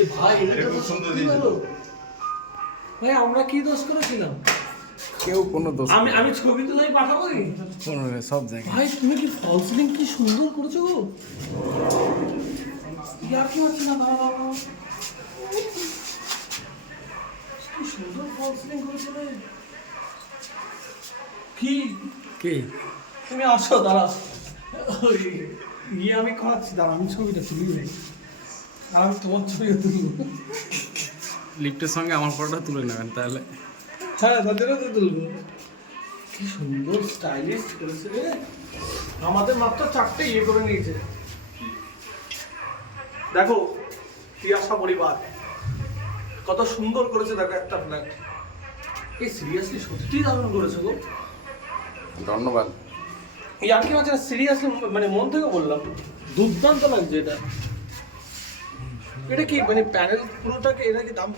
এই ভাই এটা এটা তো খুব সুন্দর সত্যি দিয়েছে। হলো। ভাই আমরা কি দোষ করেছিলাম? কেউ কোনো দোষ আমি ছবি তুলে পাঠাবো কি? কোনো নেই, সব জায়গায় ভাই তুমি কি ফল সিলিং কি সুন্দর করেছো গো। ইয়ার কি হচ্ছে না দাঁড়া দাঁড়া দাঁড়া। কি সুন্দর ফল সিলিং করেছো রে। কি কি তুমি আসো দাঁড়া। ওই, গিয়ে আমি খাওয়াচ্ছি দাঁড়া, আমি ছবিটা তুলি নেই আর আমি তোমার ছবিও তুলবো। লিফটের সঙ্গে আমার ফটোটা তুলে নেবেন তাহলে। হ্যাঁ তাদেরও তো তুলবো। কি সুন্দর স্টাইলিশ করেছে রে। আমাদের মাত্র 4টে ইয়ে করে নিয়েছে। দেখো তিয়াসা পরিবার কত সুন্দর করেছে, দেখো একটা ফ্ল্যাট। এই সিরিয়াসলি সত্যি দারুণ করেছো গো। ধন্যবাদ। এই আর কি হচ্ছে সিরিয়াসলি, মানে মন থেকে বললাম দুর্দান্ত লাগছে এটা। এটা কি মানে প্যানেল পুরোটাকে, এটা কি দাম